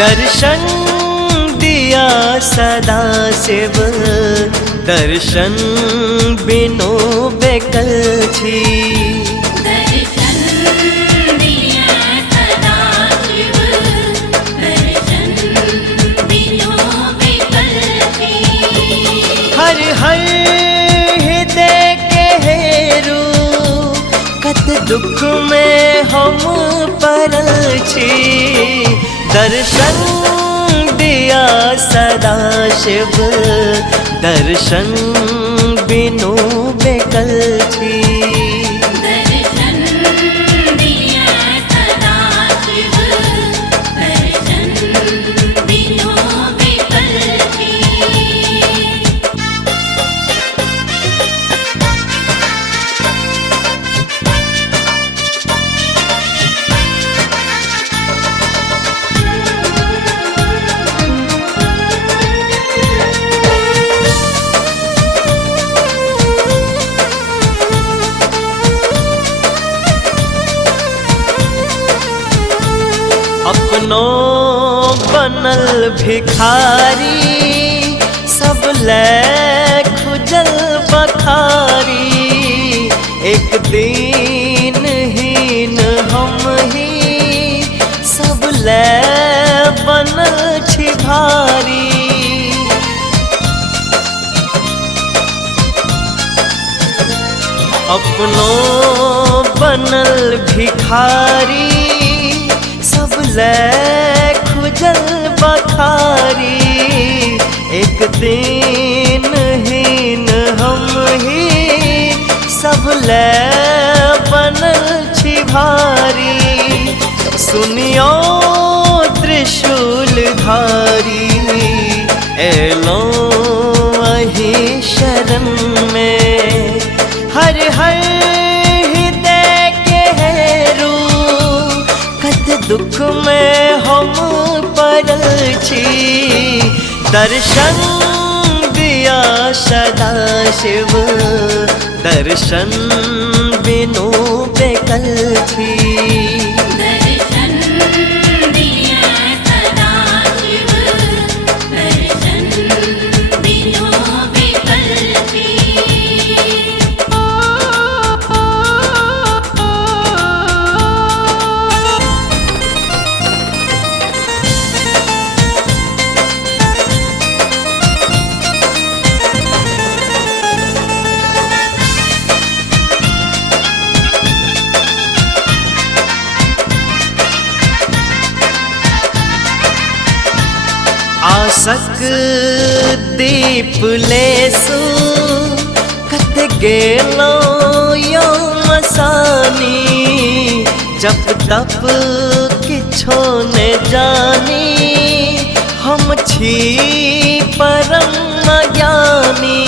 दर्शन दिया सदा शिव, दर्शन बिनु बेकल छी। दर्शन दिया सदा शिव, दर्शन बिनु बेकल छी। हर हर हृदय के हेरु कत दुख में हम परल छी। दर्शन दिया सदा शिव, दर्शन बिनु बेकल छी। दर्शन दिया सदा शिव, दर्शन बिनु बेकल छी। अपनों बनल भिखारी, सब ले खुजल बखारी। एक दीन हीन हम ही, सब ले बनल छी भारी। अपनों बनल भिखारी, सब ले खुजल बखारी। एक दीन हीन हम ही, सब ले बनल छी भारी। सुनियो त्रिशूल धारी, एलो अही शरण में। हर हर हृदय के हेरु कत दुख में हम परल छी। दर्शन दिया सदा शिव, दर्शन बिनु बेकल छी। दर्शन दिया सदा शिव, दर्शन बिनु बेकल छी। आसक दीप लेसु कत गेलो यो मसानी। जप तप किछो ने जानी, हम छी परम ज्ञानी।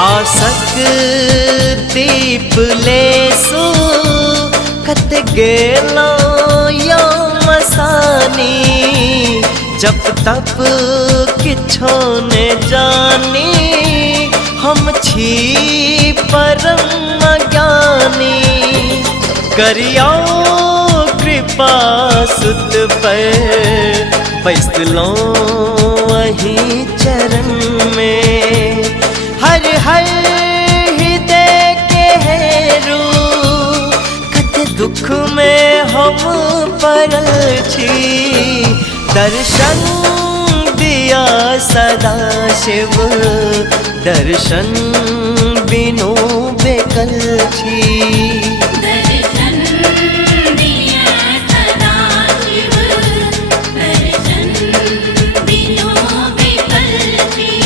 आसक दीप लेसु कत गेलो यो मसानी। जप तप किछो ने जानी, हम छी परम ज्ञानी। करियो कृपा सुत पर, बैसलो वही चरण में। हर हर हृदय के हेरु कत दुख में हम परल छी। दर्शन दिया सदा शिव, दर्शन बिनु बेकल छी। दर्शन दिया सदा शिव, दर्शन बिनु बेकल छी।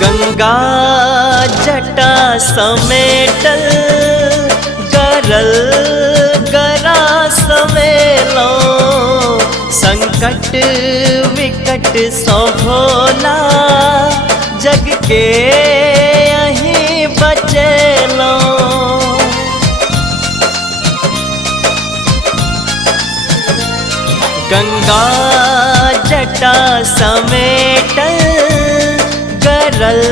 गंगा जटा समेटल, गरल गरा समेलो। संग संकट विकट सो भोला जग के यहीं बचेलो। गंगा जटा समेटल गरल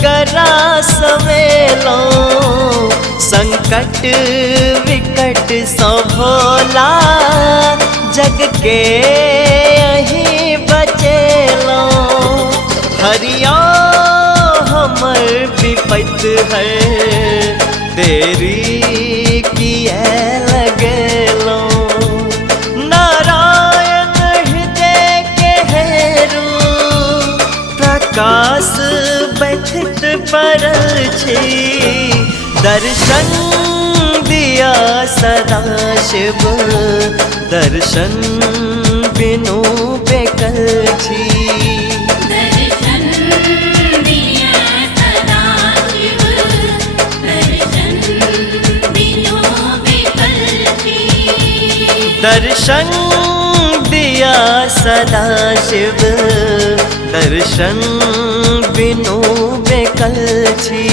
गरा समेलो। संकट विकट सो भोला जग के यहीं बचेलो। हरिया हमर विपत है देरी किए लगेलो। नारायण हृदय के हेरु प्रकाश बैठित परल छी। दर्शन दिया सदा शिव दर्शन बिनु बेकल छी। दर्शन दिया सदा शिव दर्शन बिनु बेकल छी। दर्शन दिया सदा शिव दर्शन बिनु बेकल छी।